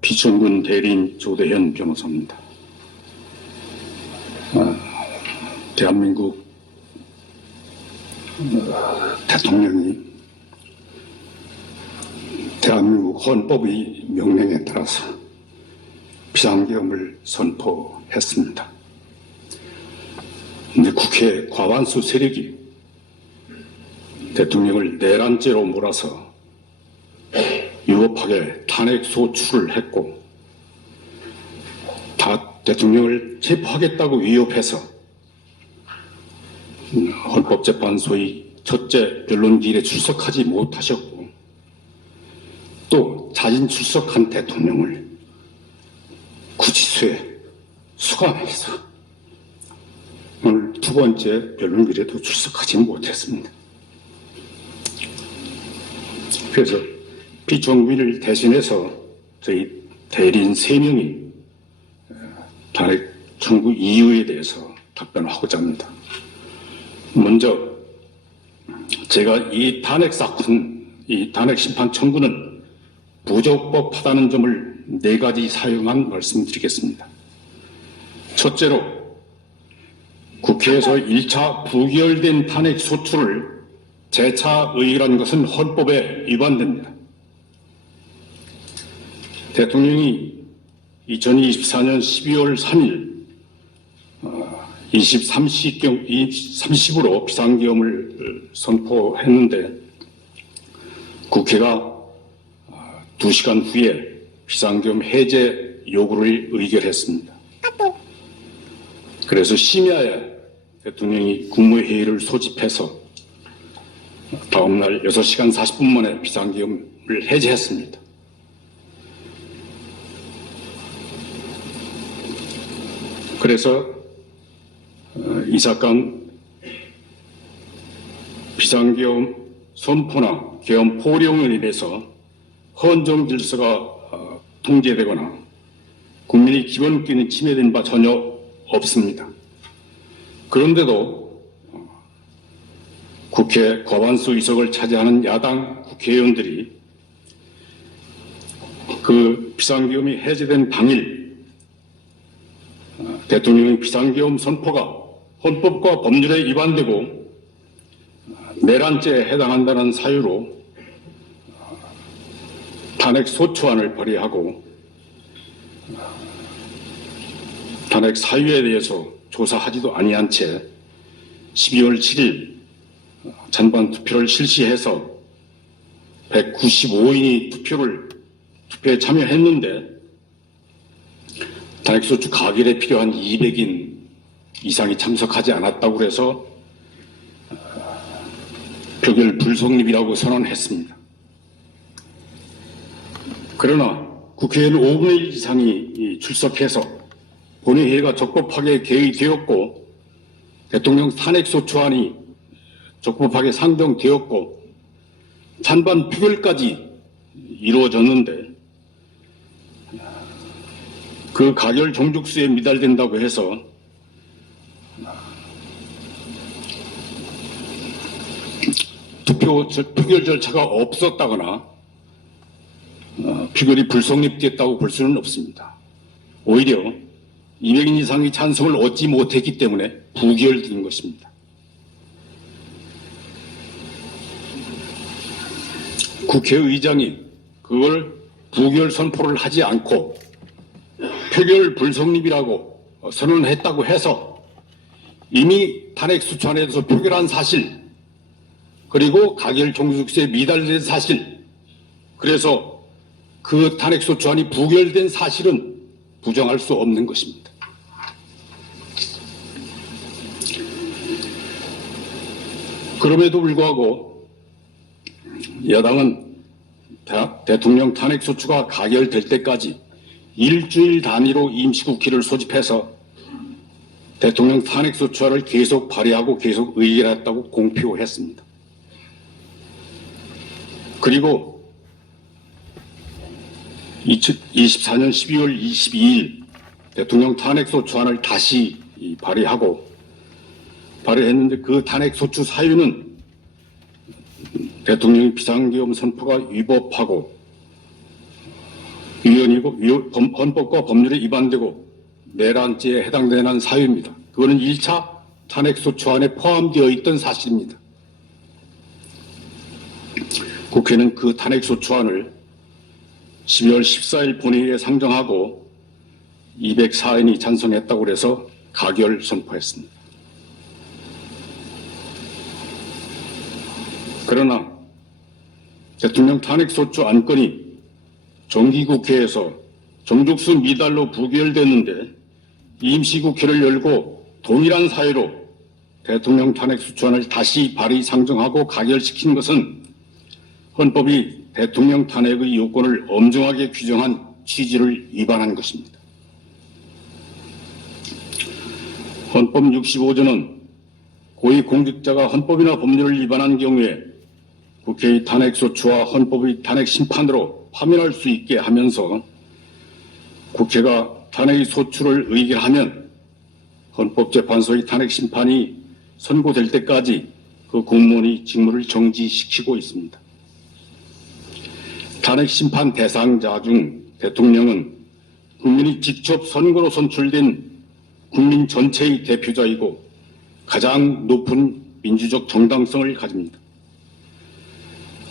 비천군 대리인 조대현 변호사입니다. 대한민국 대통령이 대한민국 헌법의 명령에 따라서 비상계엄을 선포했습니다. 그런데 국회 과반수 세력이 대통령을 내란죄로 몰아서 위법하게 탄핵 소추를 했고, 대통령을 체포하겠다고 위협해서 헌법재판소의 첫째 변론기일에 출석하지 못하셨고, 또 자진 출석한 대통령을 구치소에 수감해서 오늘 두 번째 변론기일에도 출석하지 못했습니다. 그래서 비정부인을 대신해서 저희 대리인 3명이 탄핵 청구 이유에 대해서 답변하고자 합니다. 먼저 제가 이 탄핵 사건, 이 탄핵 심판 청구는 부적법하다는 점을 4가지 사용한 말씀드리겠습니다. 첫째로, 국회에서 1차 부결된 탄핵 소추를 재차 의결한 것은 헌법에 위반됩니다. 대통령이 2024년 12월 3일 23시30으로 비상계엄을 선포했는데, 국회가 2시간 후에 비상계엄 해제 요구를 의결했습니다. 그래서 심야에 대통령이 국무회의를 소집해서 다음날 6시간 40분 만에 비상계엄을 해제했습니다. 그래서 이 사건 비상계엄 선포나 계엄 포령에 인해서 헌정 질서가 통제되거나 국민의 기본권이 침해된 바 전혀 없습니다. 그런데도 국회 과반수 의석을 차지하는 야당 국회의원들이 그 비상계엄이 해제된 당일 대통령의 비상계엄 선포가 헌법과 법률에 위반되고 내란죄에 해당한다는 사유로 탄핵 소추안을 발의하고 탄핵 사유에 대해서 조사하지도 아니한 채 12월 7일 찬반 투표를 실시해서 195인이 투표에 참여했는데, 탄핵소추 가결에 필요한 200인 이상이 참석하지 않았다고 해서 표결 불성립이라고 선언했습니다. 그러나 국회의원 5분의 1 이상이 출석해서 본회의가 적법하게 개의되었고, 대통령 탄핵소추안이 적법하게 상정되었고, 찬반 표결까지 이루어졌는데, 그 가결 종족수에 미달된다고 해서 표결 절차가 없었다거나 표결이 불성립됐다고 볼 수는 없습니다. 오히려 200인 이상의 찬성을 얻지 못했기 때문에 부결된 것입니다. 국회의장이 그걸 부결 선포를 하지 않고 표결 불성립이라고 선언했다고 해서 이미 탄핵 소추안에 대해서 표결한 사실, 그리고 가결 종속수에 미달된 사실, 그래서 그 탄핵 소추안이 부결된 사실은 부정할 수 없는 것입니다. 그럼에도 불구하고 여당은 대통령 탄핵 소추가 가결될 때까지 일주일 단위로 임시국회를 소집해서 대통령 탄핵소추안을 계속 발의하고 계속 의결했다고 공표했습니다. 그리고 2024년 12월 22일 대통령 탄핵소추안을 다시 발의하고 발의했는데 그 탄핵 소추 사유는 대통령의 비상계엄 선포가 위법하고 헌법과 법률에 위반되고 내란죄에 해당되는 사유입니다. 그거는 1차 탄핵 소추안에 포함되어 있던 사실입니다. 국회는 그 탄핵 소추안을 12월 14일 본회의에 상정하고 204인이 찬성했다고 해서 가결 선포했습니다. 그러나 대통령 탄핵 소추 안건이 정기국회에서 정족수 미달로 부결됐는데 임시국회를 열고 동일한 사유로 대통령 탄핵 소추안을 다시 발의 상정하고 가결시킨 것은 헌법이 대통령 탄핵의 요건을 엄중하게 규정한 취지를 위반한 것입니다. 헌법 65조는 고위공직자가 헌법이나 법률을 위반한 경우에 국회의 탄핵소추와 헌법의 탄핵심판으로 파면할 수 있게 하면서 국회가 탄핵의 소추를 의결하면 헌법재판소의 탄핵심판이 선고될 때까지 그 공무원의 직무를 정지시키고 있습니다. 탄핵심판 대상자 중 대통령은 국민이 직접 선거로 선출된 국민 전체의 대표자이고 가장 높은 민주적 정당성을 가집니다.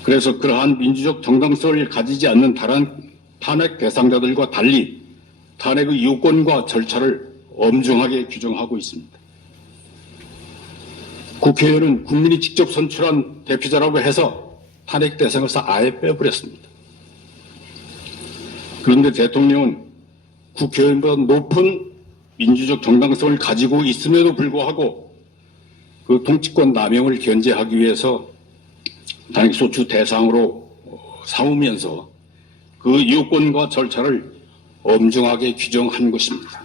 그래서 그러한 민주적 정당성을 가지지 않는 다른 탄핵 대상자들과 달리 탄핵의 요건과 절차를 엄중하게 규정하고 있습니다. 국회의원은 국민이 직접 선출한 대표자라고 해서 탄핵 대상에서 아예 빼버렸습니다. 그런데 대통령은 국회의원보다 높은 민주적 정당성을 가지고 있음에도 불구하고 그 통치권 남용을 견제하기 위해서 탄핵소추 대상으로 삼으면서 그 요건과 절차를 엄중하게 규정한 것입니다.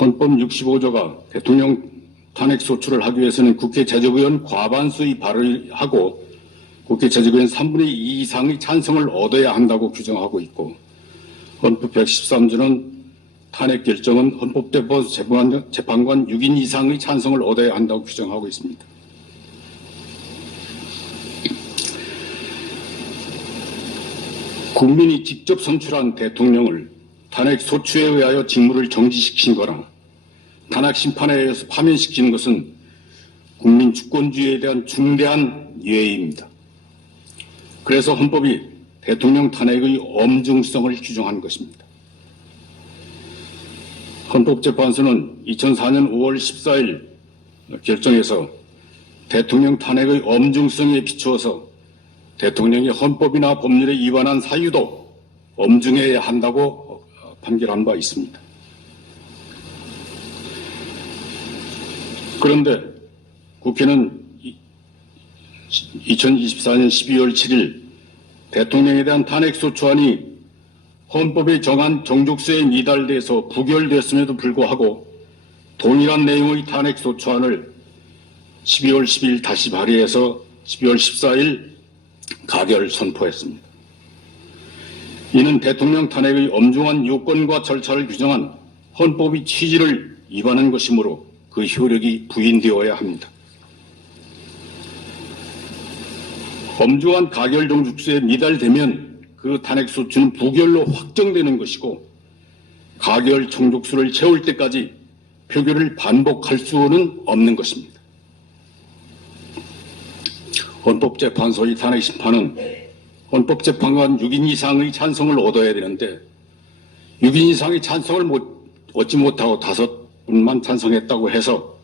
헌법 65조가 대통령 탄핵소추를 하기 위해서는 국회 재적의원 과반수의 발의하고 국회 재적의원 3분의 2 이상의 찬성을 얻어야 한다고 규정하고 있고 헌법 113조는 탄핵 결정은 헌법재판관 6인 이상의 찬성을 얻어야 한다고 규정하고 있습니다. 국민이 직접 선출한 대통령을 탄핵 소추에 의하여 직무를 정지시킨 거나 탄핵 심판에 의해서 파면시키는 것은 국민 주권주의에 대한 중대한 예의입니다. 그래서 헌법이 대통령 탄핵의 엄중성을 규정한 것입니다. 헌법재판소는 2004년 5월 14일 결정에서 대통령 탄핵의 엄중성에 비추어서 대통령이 헌법이나 법률에 위반한 사유도 엄중해야 한다고 판결한 바 있습니다. 그런데 국회는 2024년 12월 7일 대통령에 대한 탄핵소추안이 헌법에 정한 정족수에 미달돼서 부결됐음에도 불구하고 동일한 내용의 탄핵소추안을 12월 10일 다시 발의해서 12월 14일 가결 선포했습니다. 이는 대통령 탄핵의 엄중한 요건과 절차를 규정한 헌법의 취지를 위반한 것이므로 그 효력이 부인되어야 합니다. 엄중한 가결 정족수에 미달되면 그 탄핵소추는 부결로 확정되는 것이고 가결 정족수를 채울 때까지 표결을 반복할 수는 없는 것입니다. 헌법재판소의 탄핵심판은 헌법재판관 6인 이상의 찬성을 얻어야 되는데 6인 이상의 찬성을 얻지 못하고 5분만 찬성했다고 해서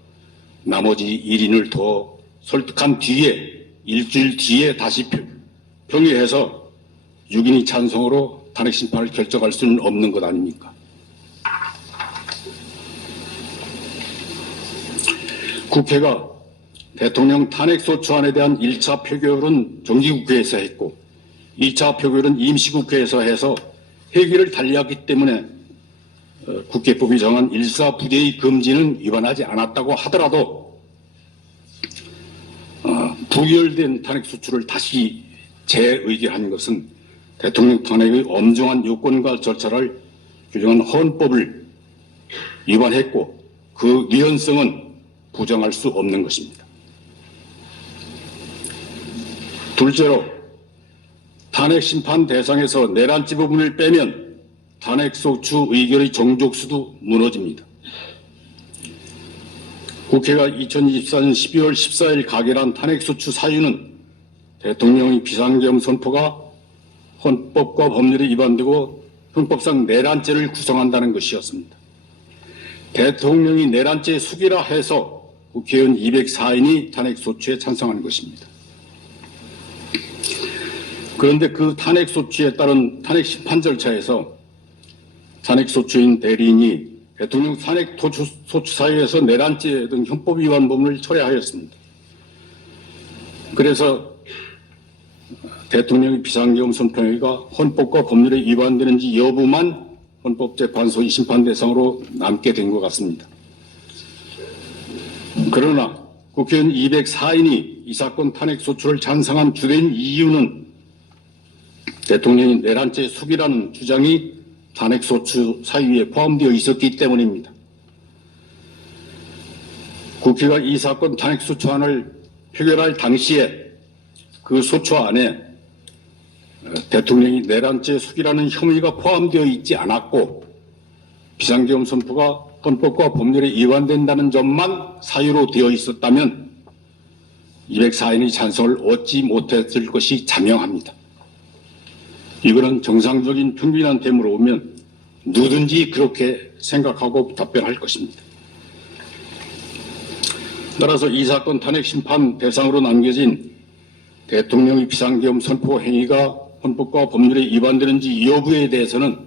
나머지 1인을 더 설득한 뒤에 일주일 뒤에 다시 평의해서 6인이 찬성으로 탄핵심판을 결정할 수는 없는 것 아닙니까? 국회가 대통령 탄핵소추안에 대한 1차 표결은 정기국회에서 했고 2차 표결은 임시국회에서 해서 회기를 달리하기 때문에 국회법이 정한 일사부재의 금지는 위반하지 않았다고 하더라도 부결된 탄핵소추를 다시 재의결한 것은 대통령 탄핵의 엄중한 요건과 절차를 규정한 헌법을 위반했고 그 위헌성은 부정할 수 없는 것입니다. 둘째로 탄핵 심판 대상에서 내란죄 부분을 빼면 탄핵소추 의결의 종족수도 무너집니다. 국회가 2024년 12월 14일 가결한 탄핵소추 사유는 대통령의 비상계엄 선포가 헌법과 법률에 위반되고 형법상 내란죄를 구성한다는 것이었습니다. 대통령이 내란죄 수기라 해서 국회의원 204인이 탄핵소추에 찬성한 것입니다. 그런데 그 탄핵소추에 따른 탄핵심판 절차에서 탄핵소추인 대리인이 대통령 탄핵소추 사유에서 내란죄 등 형법 위반 부분을 철회하였습니다. 그래서 대통령의 비상계엄 선포가 헌법과 법률에 위반되는지 여부만 헌법재판소의 심판 대상으로 남게 된 것 같습니다. 그러나 국회의원 204인이 이 사건 탄핵소추를 찬성한 주된 이유는 대통령이 내란죄 수기라는 주장이 탄핵소추 사유에 포함되어 있었기 때문입니다. 국회가 이 사건 탄핵소추안을 표결할 당시에 그 소추 안에 대통령이 내란죄 수기라는 혐의가 포함되어 있지 않았고 비상계엄 선포가 헌법과 법률에 위반된다는 점만 사유로 되어 있었다면 204인의 찬성을 얻지 못했을 것이 자명합니다. 이거는 정상적인 평균한테 물어보면 누구든지 그렇게 생각하고 답변할 것입니다. 따라서 이 사건 탄핵 심판 대상으로 남겨진 대통령의 비상계엄 선포 행위가 헌법과 법률에 위반되는지 여부에 대해서는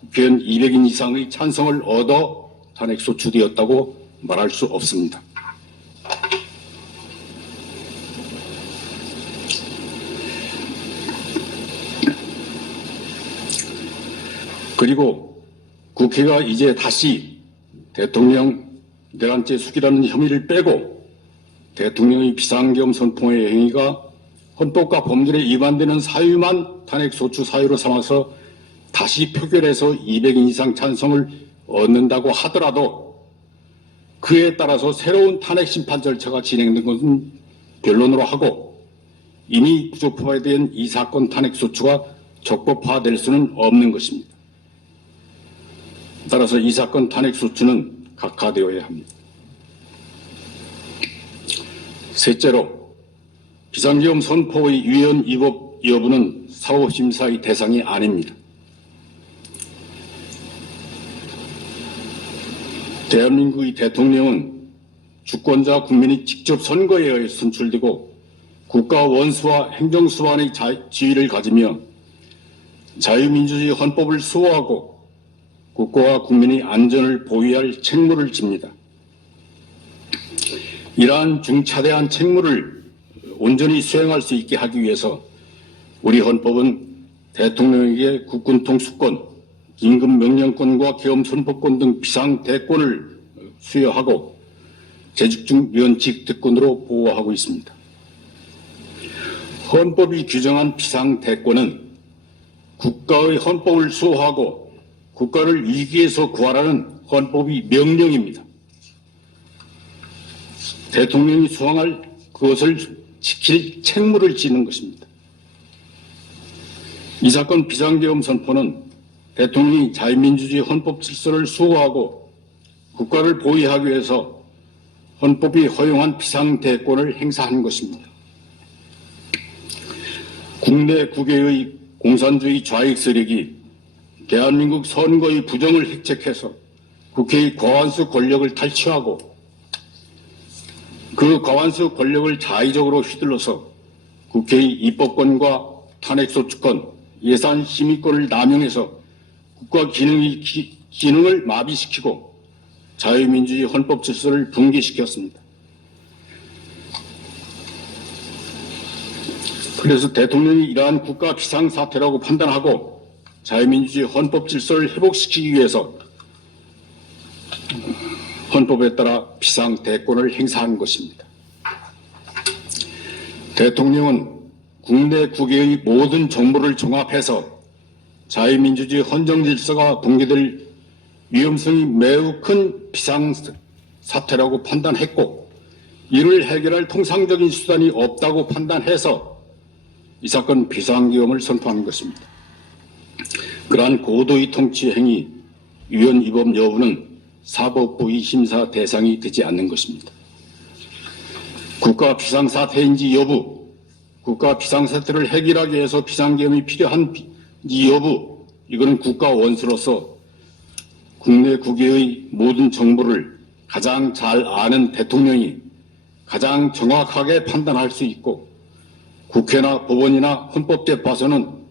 국회의원 200인 이상의 찬성을 얻어 탄핵 소추되었다고 말할 수 없습니다. 그리고 국회가 이제 다시 대통령 내란죄 수기라는 혐의를 빼고 대통령의 비상계엄 선포의 행위가 헌법과 법률에 위반되는 사유만 탄핵소추 사유로 삼아서 다시 표결해서 200인 이상 찬성을 얻는다고 하더라도 그에 따라서 새로운 탄핵 심판 절차가 진행된 것은 변론으로 하고 이미 부적법화된 이 사건 탄핵소추가 적법화될 수는 없는 것입니다. 따라서 이 사건 탄핵소추는 각하되어야 합니다. 셋째로 비상계엄 선포의 위헌 위법 여부는 사법심사의 대상이 아닙니다. 대한민국의 대통령은 주권자 국민이 직접 선거에 의해 선출되고 국가 원수와 행정수반의 지위를 가지며 자유민주주의 헌법을 수호하고 국가와 국민의 안전을 보위할 책무를 집니다. 이러한 중차대한 책무를 온전히 수행할 수 있게 하기 위해서 우리 헌법은 대통령에게 국군 통수권, 긴급명령권과 계엄선포권 등 비상대권을 수여하고 재직 중 면직 특권으로 보호하고 있습니다. 헌법이 규정한 비상대권은 국가의 헌법을 수호하고 국가를 위기에서 구하라는 헌법의 명령입니다. 대통령이 수행할 그것을 지킬 책무를 지는 것입니다. 이 사건 비상계엄 선포는 대통령이 자유민주주의 헌법 질서를 수호하고 국가를 보위하기 위해서 헌법이 허용한 비상대권을 행사한 것입니다. 국내 국외의 공산주의 좌익 세력이 대한민국 선거의 부정을 획책해서 국회의 과반수 권력을 탈취하고 그 과반수 권력을 자의적으로 휘둘러서 국회의 입법권과 탄핵소추권, 예산심의권을 남용해서 국가 기능을 마비시키고 자유민주주의 헌법 질서를 붕괴시켰습니다. 그래서 대통령이 이러한 국가 비상사태라고 판단하고 자유민주주의 헌법 질서를 회복시키기 위해서 헌법에 따라 비상대권을 행사한 것입니다. 대통령은 국내 국외의 모든 정보를 종합해서 자유민주주의 헌정질서가 붕괴될 위험성이 매우 큰 비상사태라고 판단했고 이를 해결할 통상적인 수단이 없다고 판단해서 이 사건 비상계엄을 선포한 것입니다. 그러한 고도의 통치 행위, 위헌 위법 여부는 사법부의 심사 대상이 되지 않는 것입니다. 국가 비상사태인지 여부, 국가 비상사태를 해결하기 위해서 비상계엄이 필요한지 여부, 이거는 국가 원수로서 국내 국외의 모든 정보를 가장 잘 아는 대통령이 가장 정확하게 판단할 수 있고 국회나 법원이나 헌법재판소는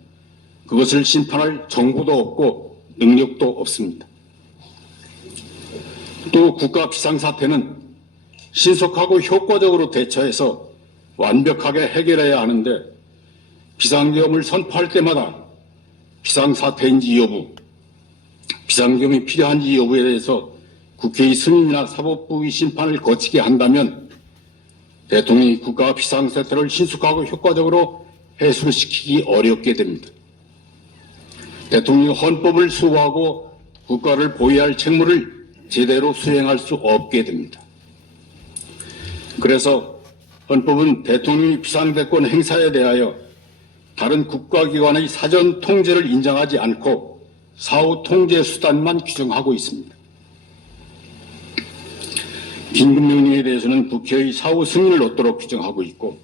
그것을 심판할 정보도 없고 능력도 없습니다. 또 국가 비상사태는 신속하고 효과적으로 대처해서 완벽하게 해결해야 하는데 비상계엄을 선포할 때마다 비상사태인지 여부, 비상계엄이 필요한지 여부에 대해서 국회의 승인이나 사법부의 심판을 거치게 한다면 대통령이 국가 비상사태를 신속하고 효과적으로 해소시키기 어렵게 됩니다. 대통령이 헌법을 수호하고 국가를 보호해야 할 책무를 제대로 수행할 수 없게 됩니다. 그래서 헌법은 대통령이 비상대권 행사에 대하여 다른 국가기관의 사전 통제를 인정하지 않고 사후 통제 수단만 규정하고 있습니다. 긴급명령에 대해서는 국회의 사후 승인을 얻도록 규정하고 있고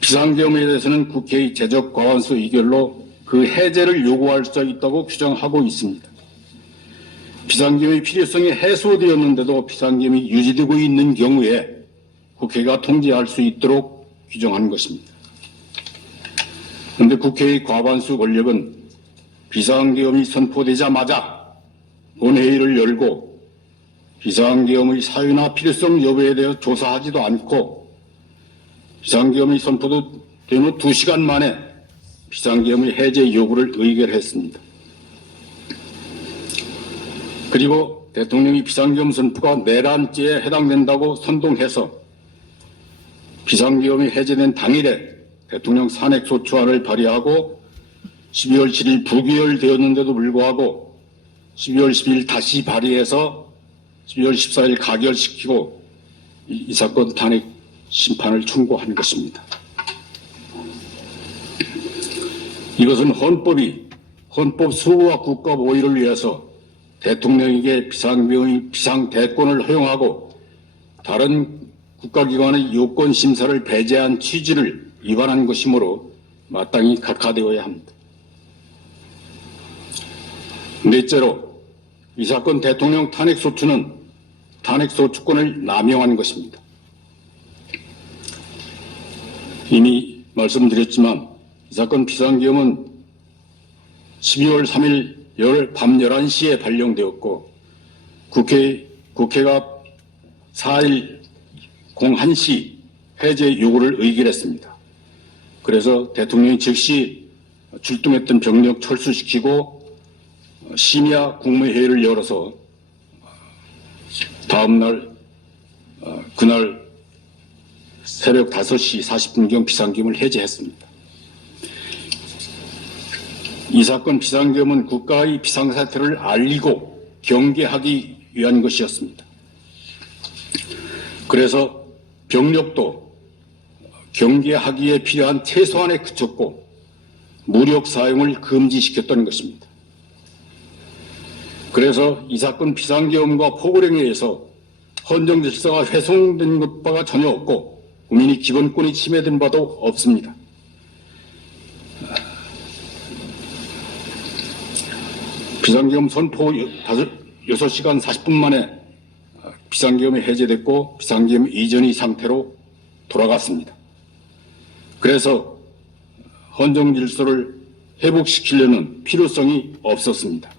비상계엄에 대해서는 국회의 제적 과반수 의결로 그 해제를 요구할 수 있다고 규정하고 있습니다. 비상계엄의 필요성이 해소되었는데도 비상계엄이 유지되고 있는 경우에 국회가 통제할 수 있도록 규정한 것입니다. 그런데 국회의 과반수 권력은 비상계엄이 선포되자마자 본회의를 열고 비상계엄의 사유나 필요성 여부에 대해 조사하지도 않고 비상계엄이 선포된 후 2시간 만에 비상계엄의 해제 요구를 의결했습니다. 그리고 대통령이 비상계엄 선포가 내란죄에 해당된다고 선동해서 비상계엄이 해제된 당일에 대통령 산핵소추안을 발의하고 12월 7일 부결되었는데도 불구하고 12월 10일 다시 발의해서 12월 14일 가결시키고 이 사건 탄핵 심판을 청구한 것입니다. 이것은 헌법 수호와 국가 보위를 위해서 대통령에게 비상대권을 허용하고 다른 국가기관의 요건 심사를 배제한 취지를 위반한 것이므로 마땅히 각하되어야 합니다. 넷째로 이 사건 대통령 탄핵소추는 탄핵소추권을 남용한 것입니다. 이미 말씀드렸지만 이 사건 비상계엄은 12월 3일 밤 11시에 발령되었고 국회가 4일 01시 해제 요구를 의결했습니다. 그래서 대통령이 즉시 출동했던 병력 철수시키고 심야 국무회의를 열어서 다음날 그날 새벽 5시 40분경 비상계엄을 해제했습니다. 이 사건 비상계엄은 국가의 비상사태를 알리고 경계하기 위한 것이었습니다. 그래서 병력도 경계하기에 필요한 최소한에 그쳤고 무력 사용을 금지시켰던 것입니다. 그래서 이 사건 비상계엄과 포고령에 의해서 헌정질서가 훼손된 바가 전혀 없고 국민의 기본권이 침해된 바도 없습니다. 비상계엄 선포 6시간 40분 만에 비상계엄이 해제됐고 비상계엄 이전의 상태로 돌아갔습니다. 그래서 헌정질서를 회복시키려는 필요성이 없었습니다.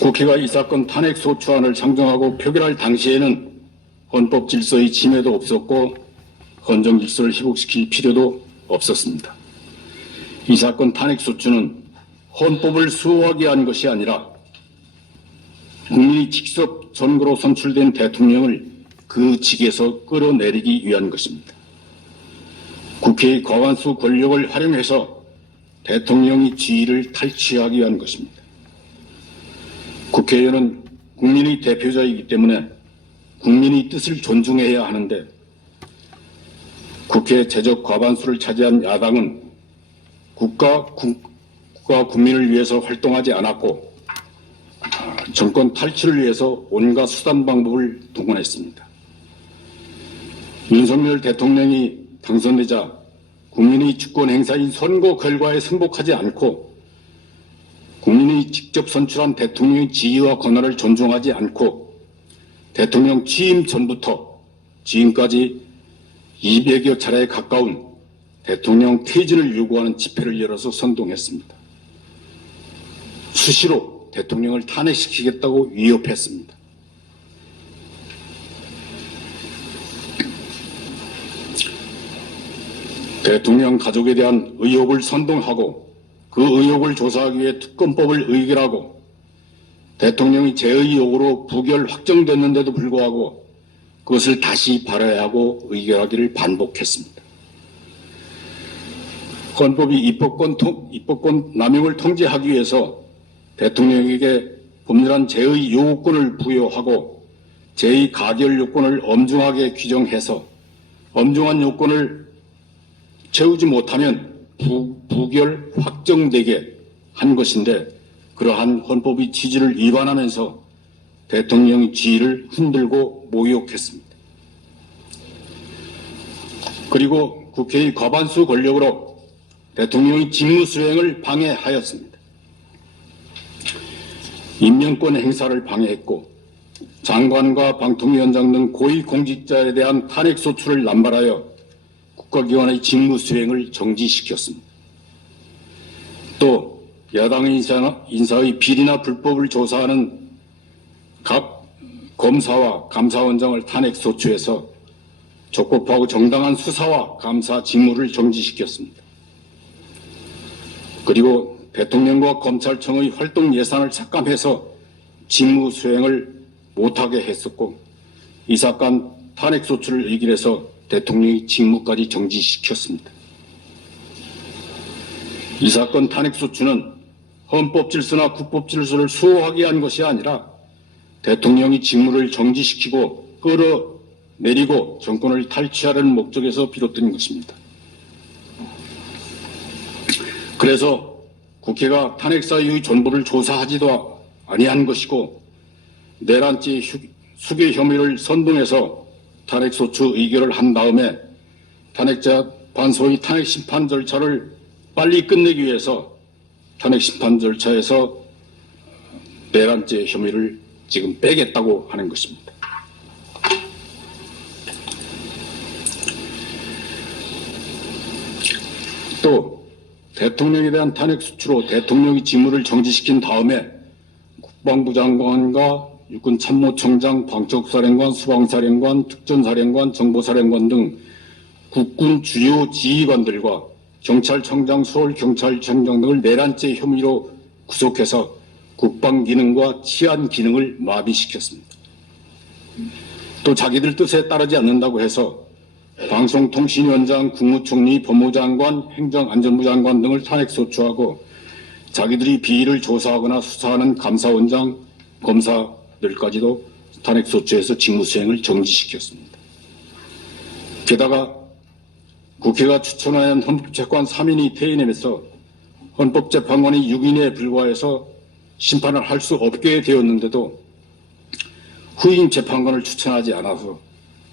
국회가 이 사건 탄핵소추안을 상정하고 표결할 당시에는 헌법질서의 침해도 없었고 헌정질서를 회복시킬 필요도 없었습니다. 이 사건 탄핵소추는 헌법을 수호하기 위한 것이 아니라 국민이 직접 선거로 선출된 대통령을 그 직에서 끌어내리기 위한 것입니다. 국회의 과반수 권력을 활용해서 대통령의 지위를 탈취하기 위한 것입니다. 국회의원은 국민의 대표자이기 때문에 국민의 뜻을 존중해야 하는데 국회 제적 과반수를 차지한 야당은 국가 국민을 위해서 활동하지 않았고 정권 탈취를 위해서 온갖 수단 방법을 동원했습니다. 윤석열 대통령이 당선되자 국민의 주권 행사인 선거 결과에 승복하지 않고 국민이 직접 선출한 대통령의 지위와 권한을 존중하지 않고 대통령 취임 전부터 지금까지 200여 차례에 가까운 대통령 퇴진을 요구하는 집회를 열어서 선동했습니다. 수시로 대통령을 탄핵시키겠다고 위협했습니다. 대통령 가족에 대한 의혹을 선동하고 그 의혹을 조사하기 위해 특검법을 의결하고 대통령이 제의 요구로 부결 확정됐는데도 불구하고 그것을 다시 발의하고 의결하기를 반복했습니다. 헌법이 입법권 남용을 통제하기 위해서 대통령에게 법률안 제의 요구권을 부여하고 제의 가결 요건을 엄중하게 규정해서 엄중한 요건을 채우지 못하면 부결 확정되게 한 것인데 그러한 헌법의 취지를 위반하면서 대통령의 지위를 흔들고 모욕했습니다. 그리고 국회의 과반수 권력으로 대통령의 직무 수행을 방해하였습니다. 임명권 행사를 방해했고 장관과 방통위원장 등 고위 공직자에 대한 탄핵 소추를 남발하여 국가기관의 직무 수행을 정지시켰습니다. 또 야당 인사의 비리나 불법을 조사하는 각 검사와 감사원장을 탄핵 소추해서 적법하고 정당한 수사와 감사 직무를 정지시켰습니다. 그리고 대통령과 검찰청의 활동 예산을 삭감해서 직무 수행을 못하게 했었고 이 사건 탄핵 소추를 의결해서 대통령의 직무까지 정지시켰습니다. 이 사건 탄핵 소추는 헌법 질서나 국법 질서를 수호하기 위한 것이 아니라 대통령이 직무를 정지시키고 끌어내리고 정권을 탈취하려는 목적에서 비롯된 것입니다. 그래서 국회가 탄핵 사유의 전부를 조사하지도 아니한 것이고 내란죄 수괴 혐의를 선동해서 탄핵 소추 의결을 한 다음에 탄핵재판소의 탄핵 심판 절차를 빨리 끝내기 위해서 탄핵 심판 절차에서 내란죄 혐의를 지금 빼겠다고 하는 것입니다. 또 대통령에 대한 탄핵 소추로 대통령의 직무를 정지시킨 다음에 국방부 장관과 육군참모총장, 방첩사령관, 수방사령관, 특전사령관, 정보사령관 등 국군 주요 지휘관들과 경찰청장, 서울경찰청장 등을 내란죄 혐의로 구속해서 국방기능과 치안기능을 마비시켰습니다. 또 자기들 뜻에 따르지 않는다고 해서 방송통신위원장, 국무총리, 법무장관, 행정안전부 장관 등을 탄핵소추하고 자기들이 비리를 조사하거나 수사하는 감사원장, 검사들까지도 탄핵소추해서 직무수행을 정지시켰습니다. 게다가 국회가 추천하는 헌법재판 3인이 퇴임하면서 헌법재판관이 6인에 불과해서 심판을 할 수 없게 되었는데도 후임 재판관을 추천하지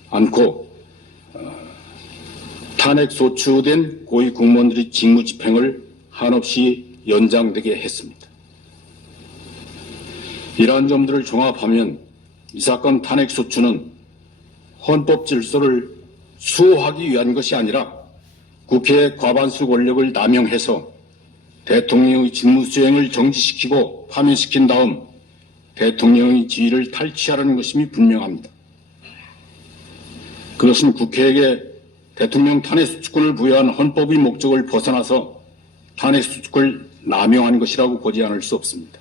않고 탄핵 소추된 고위 공무원들의 직무 집행을 한없이 연장되게 했습니다. 이러한 점들을 종합하면 이 사건 탄핵 소추는 헌법 질서를 수호하기 위한 것이 아니라 국회의 과반수 권력을 남용해서 대통령의 직무 수행을 정지시키고 파면시킨 다음 대통령의 지위를 탈취하려는 것임이 분명합니다. 그것은 국회에게 대통령 탄핵수칙권을 부여한 헌법의 목적을 벗어나서 탄핵수칙을 남용한 것이라고 보지 않을 수 없습니다.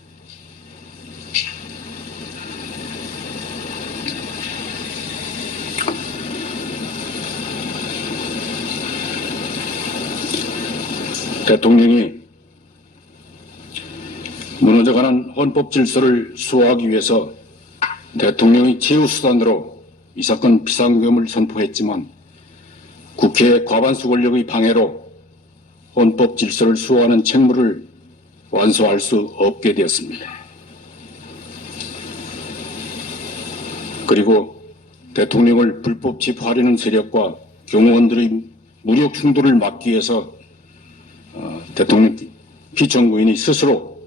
대통령이 무너져가는 헌법 질서를 수호하기 위해서 대통령이 최우수단으로 이 사건 비상계엄을 선포했지만 국회의 과반수 권력의 방해로 헌법 질서를 수호하는 책무를 완수할 수 없게 되었습니다. 그리고 대통령을 불법 체포하려는 세력과 경호원들의 무력 충돌을 막기 위해서 대통령 피청구인이 스스로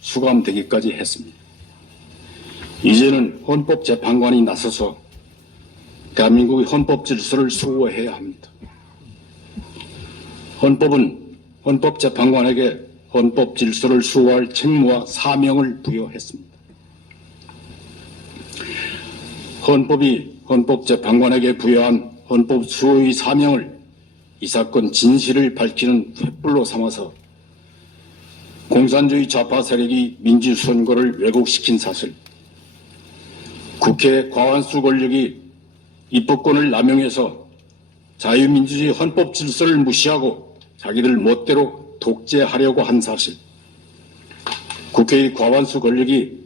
수감되기까지 했습니다. 이제는 헌법재판관이 나서서 대한민국의 헌법 질서를 수호해야 합니다. 헌법은 헌법재판관에게 헌법 질서를 수호할 책무와 사명을 부여했습니다. 헌법이 헌법재판관에게 부여한 헌법 수호의 사명을 이 사건 진실을 밝히는 횃불로 삼아서 공산주의 좌파 세력이 민주선거를 왜곡시킨 사실, 국회 과반수 권력이 입법권을 남용해서 자유민주주의 헌법 질서를 무시하고 자기들 멋대로 독재하려고 한 사실, 국회의 과반수 권력이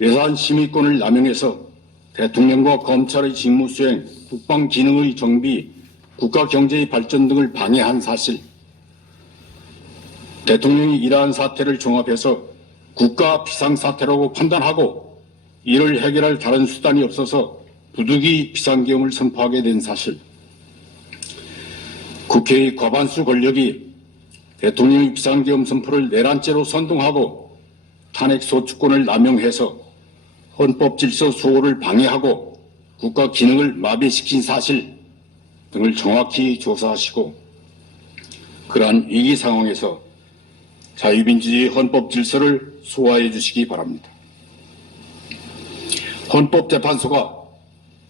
예산 심의권을 남용해서 대통령과 검찰의 직무수행, 국방기능의 정비, 국가경제의 발전 등을 방해한 사실, 대통령이 이러한 사태를 종합해서 국가 비상사태라고 판단하고 이를 해결할 다른 수단이 없어서 부득이 비상계엄을 선포하게 된 사실, 국회의 과반수 권력이 대통령의 비상계엄 선포를 내란죄로 선동하고 탄핵소추권을 남용해서 헌법 질서 수호를 방해하고 국가 기능을 마비시킨 사실 등을 정확히 조사하시고 그러한 위기 상황에서 자유민주주의 헌법 질서를 수호해 주시기 바랍니다. 헌법재판소가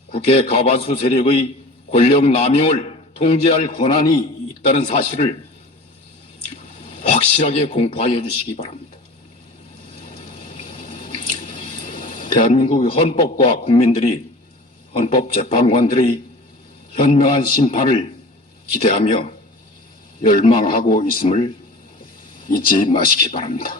국회 과반수 세력의 권력 남용을 통제할 권한이 있다는 사실을 확실하게 공포하여 주시기 바랍니다. 대한민국의 헌법과 국민들이 헌법재판관들의 현명한 심판을 기대하며 열망하고 있음을 잊지 마시기 바랍니다.